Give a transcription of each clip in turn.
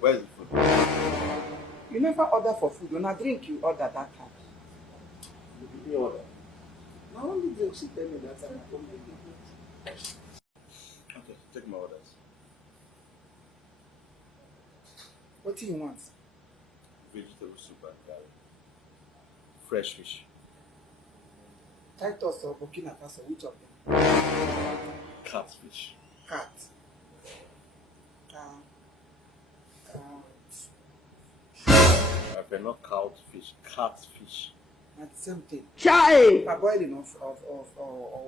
Where's the food? You never order for food. When I drink, you order that time. You give me order. Now only drink, she tell me that time. Okay, take my orders. What do you want? Vegetable soup and garlic. Fresh fish. Titus or Burkina Faso, which of them? Catfish. Cat. I've not cowed fish. Catfish. That's the same thing. Chai! If I boil enough or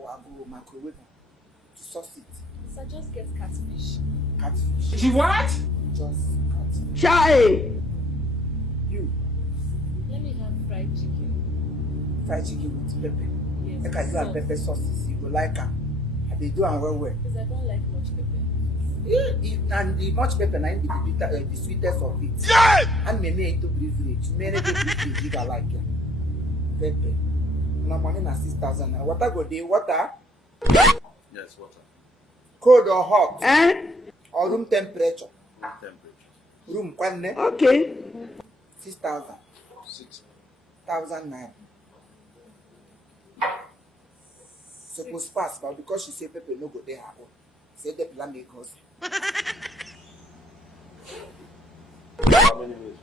I go microwave to sauce it. So just get catfish. Catfish. She what? Just catfish. Chai! You, Let me have fried chicken. fried chicken with pepper. Yes. Like I do and pepper sauces, you go like them. And they do and well. Because I don't like much pepper. And the much pepper na be the sweetest of it. Yeah! And me into privilege. Many privilege you like it. Pepper. Now money na 6,000. Water go dey water. Yes, water. Cold or hot? Or room temperature? Room temperature. Room kwanne? Okay. 6,000. 6,000 naira. Suppose pass, but because she say pepper no go there her own. Say the plan make us. How many minutes?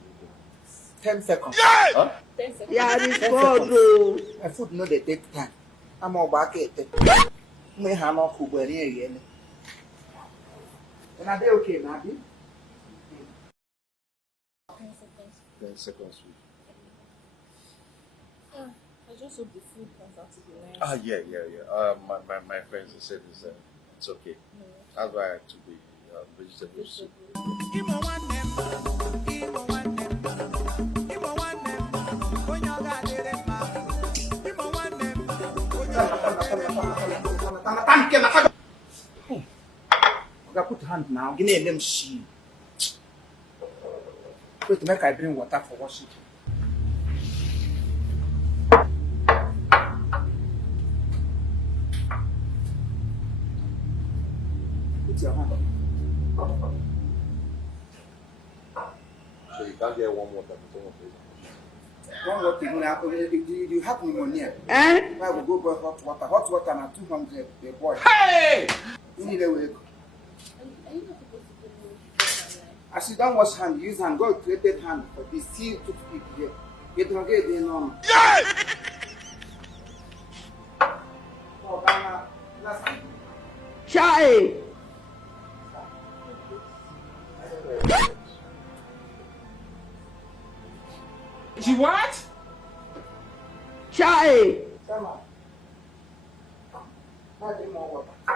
10 seconds. Huh? 10 seconds. Yeah, this 10 God, seconds. oh. My food no dey take time. I'm all back at it. Me have no cook when here. And are they okay, Nabi? 10 seconds. 10 seconds. I just hope the food comes out to be nice. Yeah. My friends said it's okay. No. That's why I had to be vegetable soup. Imo one them. Put hand now. Give me them she. Wait, make I bring water for washing. Put your hand. So you can't get one water before one place. One water, you have pneumonia. Why we go boil hot water? Hot water na 200 they boil. Hey! You need a way. Are you not supposed to put more water? As you don't wash hand, use hand. God created hand for this. See toothpick here. You don't get it on. Oh, Ghana, last week. Chai! She what? Chai! Come on. Not drink more water. I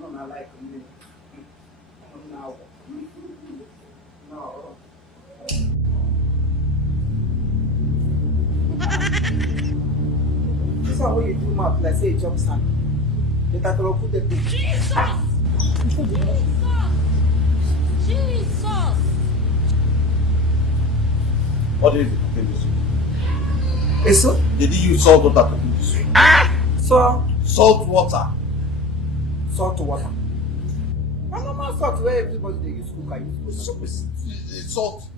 don't like me. Now. No. This one when you do mouth, like say it jumps hand. You can put the thing. Jesus! What did you cook this soup? Eso? Did you use salt water to cook this soup? So, Salt water. salt water. And normal salt where everybody they use cook, I use cook. Soup is salt.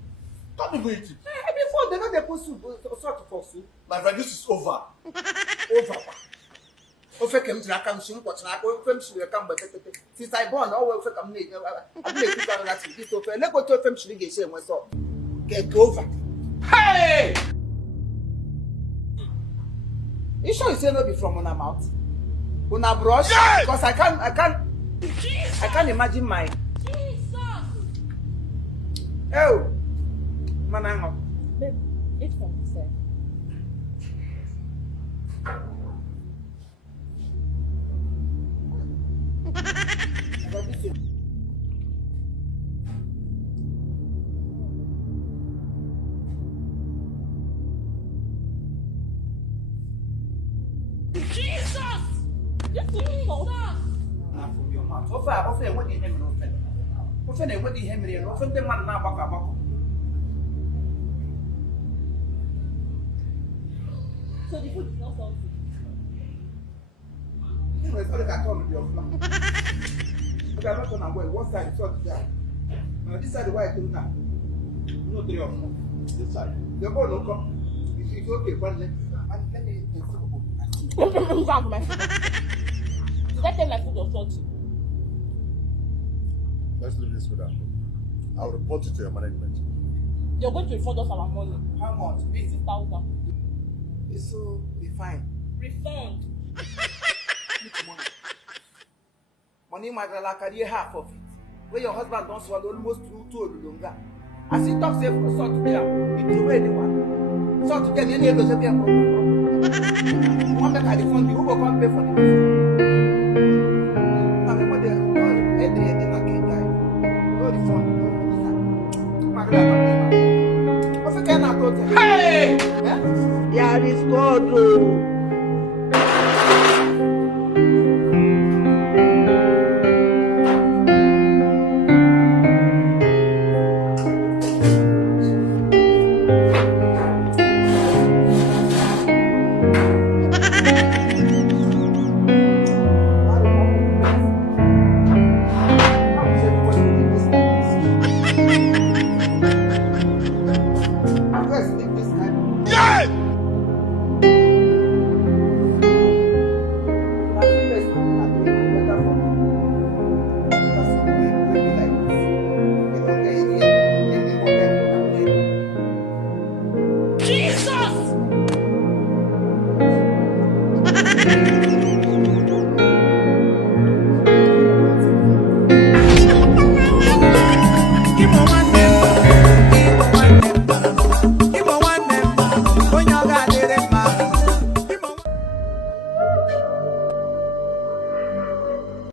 Can't even eat it. Before they know they put soup, salt for soup. My friend, this is over. Over. Ofe kem tina kam shin ko tina ko fem shi kam ba tete. Since I born all ofe kam ne. I dey cook am last week. So let go to fem shi ge share mo so. Get over. Hey! You sure you say no be from una mouth? Una brush? Yes! Because I can't imagine my. Oh, manango. Babe, eat from this side. Not from your mouth. Ofe, what do you name no friend? Ofe na-enweta ihe mere ya na ofe ndị mmadụ na-agbakọ agbakọ. So the food is not salty. Anyway, it's not like I told you of flan. But I'm not gonna well. What side is salt there? Now this side why I told now. No three of them. This side. The whole no come. It's okay, one leg. And let me take the food. Let me use that for my food. Did I tell my food was salty? Let's leave this food at home. I'll report it to your management. You're going to refund us our money. How much? Please. 6,000. It's so refined. Refund. Which money? Money might carry half of it. When your husband don't swallow almost two longer. As he talks here for salt there, he do anyone. Salt there, any of those be a problem. One that I refund you, who will come pay for the food? I mean, what they no refund. Hey! Yeah? There is God.